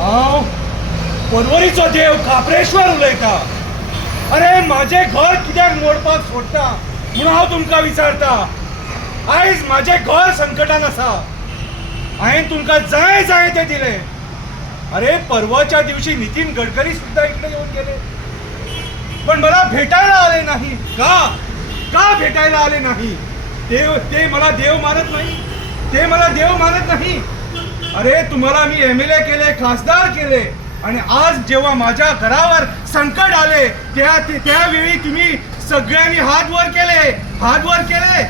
हांव परवरीचो देव खापरेश्वर उलयता. अरे माझे घर कित्याक मोडपाक सोडटा म्हणून हांव तुमकां विचारता. आयज माझे घर संकटान आसा. हांवें तुमकां जाय जाय तें दिलें. अरे परवाच्या दिवशी नितीन गडकरी सुद्धा इकडे येऊन गेले, पण मला भेटायला आले नाही. का भेटायला आले नाही? ते मला देव मानत नाही. ते मला देव मानत नाही. अरे तुम्हाला मी MLA केले, खासदार केले, आणि आज जेव्हा माझ्या घरावर संकट आले त्यावेळी तुम्ही सगळ्यांनी हात वर केले.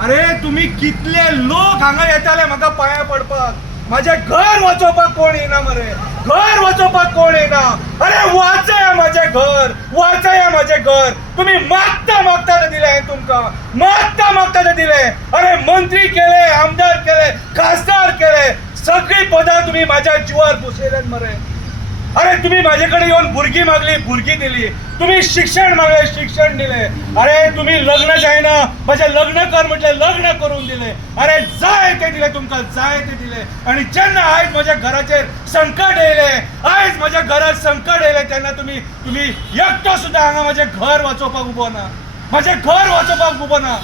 अरे तुम्ही कितले लोक हांगा येताले म्हाका पांया पडपाक. माझे घर वाचोवपाक कोण येना मरे. घर वाचोवपाक कोण येना. अरे वाचया माझे घर. तुम्ही मागता ते दिले हांवें तुमकां. मागता ते दिले. अरे मंत्री केले, आमदार केले, खासदार केले, सगळी पदां तुम्ही माझ्या जीवार पुसयल्यात मरे. अरे तुम्ही माझ्याकडे येऊन भुरगी मागली, भुरगी दिली. तुम्ही शिक्षण मागले, शिक्षण दिले. अरे तुम्ही लग्न जायना, माझे लग्न कर म्हटले, लग्न करून दिले. अरे जाय ते दिले तुमकां, जाय ते दिले. आणि जेन्ना आयज माझ्या घराचेर संकट येयले, आयज माझ्या घरात संकट येयले, तेन्ना तुम्ही एकटो सुद्धा हांगा माझे घर वाचोवपाक उबो ना. माझे घर वाचोवपाक उबो ना.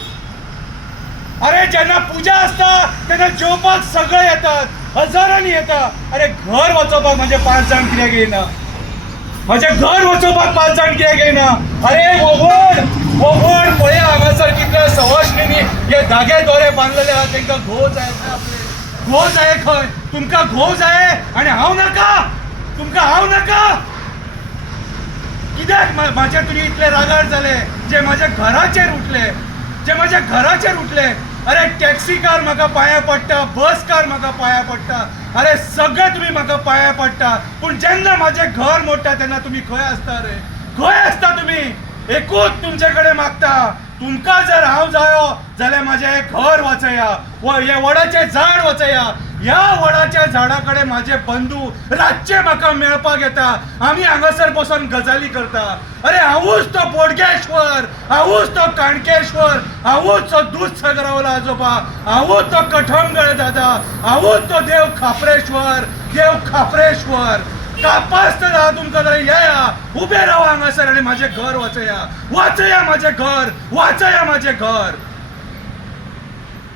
अरे जेन्ना पुजा असता तेन्ना जेवपाक सगळे येतात, हजारांनी येतात. अरे घर वाचोवपाक माझे 5 जाण कित्याक येयना? माझे घर वाचोवपाक 5 जाण कित्याक येयना? अरे वोवड पळया हांगासर कितले सवाशिणींनी हे धागे दोरे बांदलेले आहा. तांकां घोव जाय आपले. घोव जाय खंय? तुमकां घोव जाय आणि हांव नाका? तुमकां हांव नाका? कित्याक म्हाजे तुमी इतले रागार जाले जे माझ्या घराचेर उठले. अरे टॅक्सी कार म्हाका पांया पडटा, बस कार म्हाका पांया पडटा. अरे सगळे तुम्ही म्हाका पांया पडटा. पूण जेन्ना माझे घर मोडटा तेन्ना तुम्ही खंय आसता रे? खंय आसता तुम्ही? एकूच तुमचे कडेन मागता. तुमकां जर हांव जायो जाल्यार माझे हे घर वाचया, हे वडाचे झाड वाचया. ह्या वडाच्या झाडाकडे माझे बंधू रातचे म्हाका मेळपाक येता. आमी हांगासर बसून गजाली करता. अरे हांवूच तो बोडगेश्वर, हांवूच तो काणकेश्वर, हांवूच तो दूधसागरावयलो आजोबा, हांवूच तो कठमगळ दादा, हांवूच तो देव खापरेश्वर. कापासतना तुमकां जाल्यार येया, उबे रावा हांगासर आणि माझे घर वाचया. वाचया माझे घर.